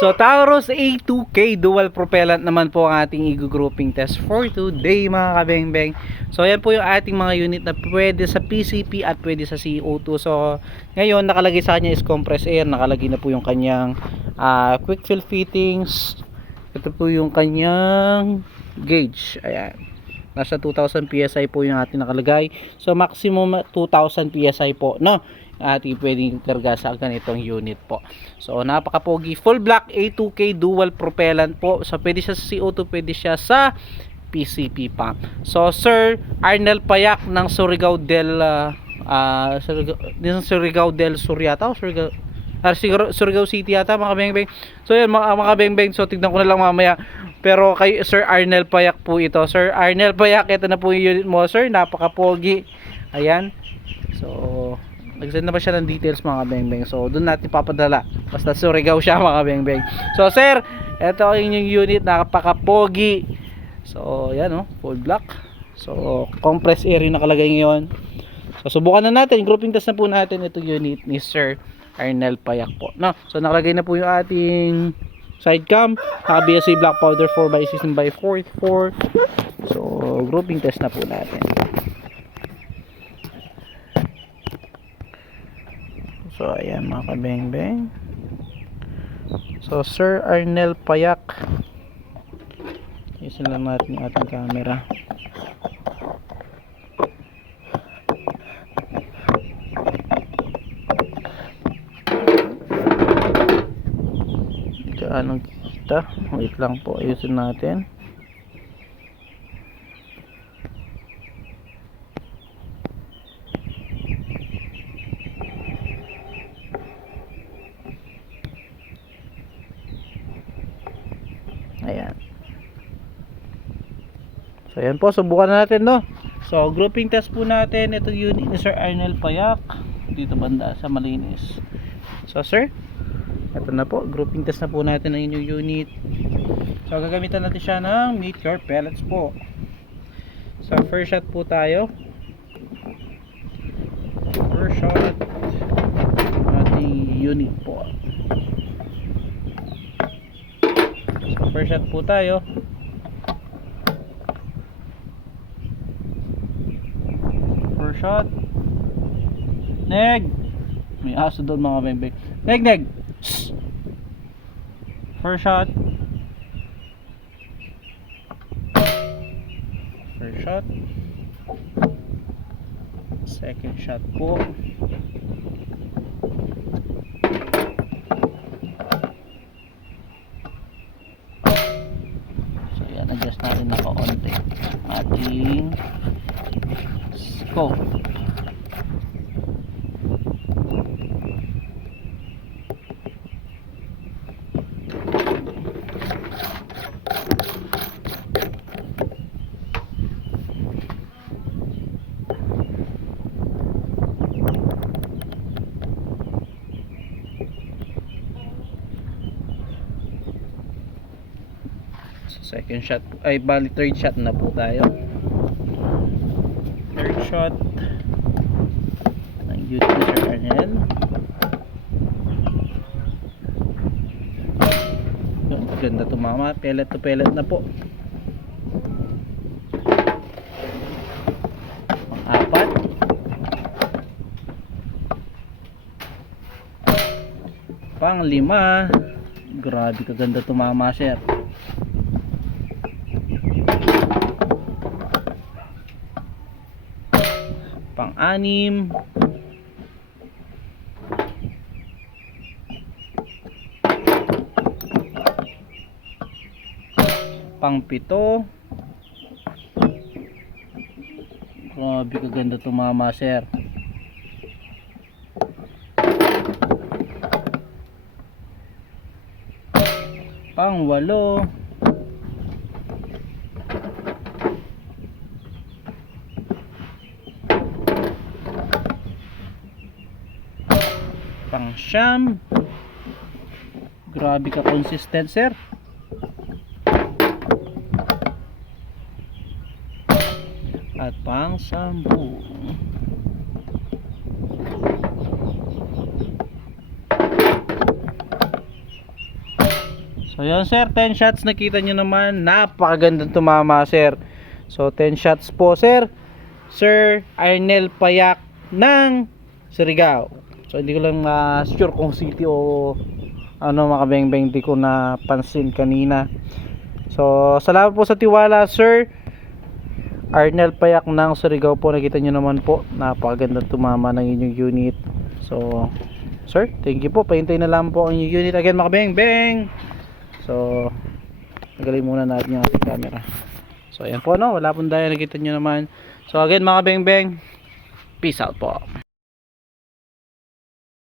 So Taurus A2K dual propellant naman po ang ating i-grouping test for today mga kabeng-beng. So yan po yung ating mga unit na pwede sa PCP at pwede sa CO2. So ngayon nakalagay sa kanya is compressed air, nakalagay na po yung kanyang quick fill fittings. Ito po yung kanyang gauge. Ayan. Nasa 2000 PSI po yung ating nakalagay. So maximum 2000 PSI po, no? Ating pwedeng karga sa ganitong unit po. So napaka-pogi. Full black A2K dual propellant po. So pwede siya sa CO2, pwede siya sa PCP pump. So Sir Arnel Payak ng Surigao del Suryata o Surigao City yata mga kabeng-beng. So yan mga kabeng-beng, so tignan ko na lang mamaya. Pero kay Sir Arnel Payak po ito. Sir Arnel Payak, ito na po yung unit mo sir, napaka-pogi. Ayan. So nagsend na ba siya ng details mga kabeng-beng. So doon natin papadala. Basta Surigao siya mga kabeng-beng. So sir, ito yung unit, napaka-pogi. So yan full black. So compressed air yung nakalagay ngayon. So subukan na natin, grouping test na po natin itong unit ni Sir Arnel Payak po. No? So nakalagay na po yung ating side cam, naka BSA black powder 4x16x44. So grouping test na po natin. So ayan mga kabeng-beng. So Sir Arnel Payak, isin lang natin yung ating camera. Anong kita, wait lang po, ayusin natin. Ayan. So ayan po, subukan na natin no. So grouping test po natin itong unit ni Sir Arnel Payak dito banda sa Malinis. So sir, ito na po, grouping test na po natin ang inyong unit. So gagamitan natin siya ng Meteor pellets po. So first shot po tayo. First shot ating unit po. So first shot po tayo. First shot. Neg! May aso doon mga bembek. Neg! First shot. First shot. Second shot po. So yan, adjust natin na kaunti ating scope. Second shot ay bali third shot na po tayo. Third shot ng unit ni Sir Arnel. Ganda tumama, pellet to pellet na po. Pang-apat. Pang-lima. Grabe kaganda tumama sir. Pang-anim. Pang-pito. Grabe kaganda tumama sir. Pang-walo. Pang-siyam. Grabe ka consistent sir. At pang-sampu. So yan sir, 10 shots nakita nyo naman, napakagandang tumama sir. So 10 shots po sir, Sir Arnel Payak ng Surigao. So hindi ko lang sure kung city o ano mga kabeng-beng, di ko napansin kanina. So salamat po sa tiwala Sir Arnel Payak ng Surigao po. Nakita nyo naman po, napakagandang tumama ng inyong unit. So sir, thank you po, pahintay na lang po ang inyong unit again mga kabeng-beng. So tagalin muna natin yung ating camera. So ayan po no, wala pong daya, nakita nyo naman. So again mga beng-beng, peace out po.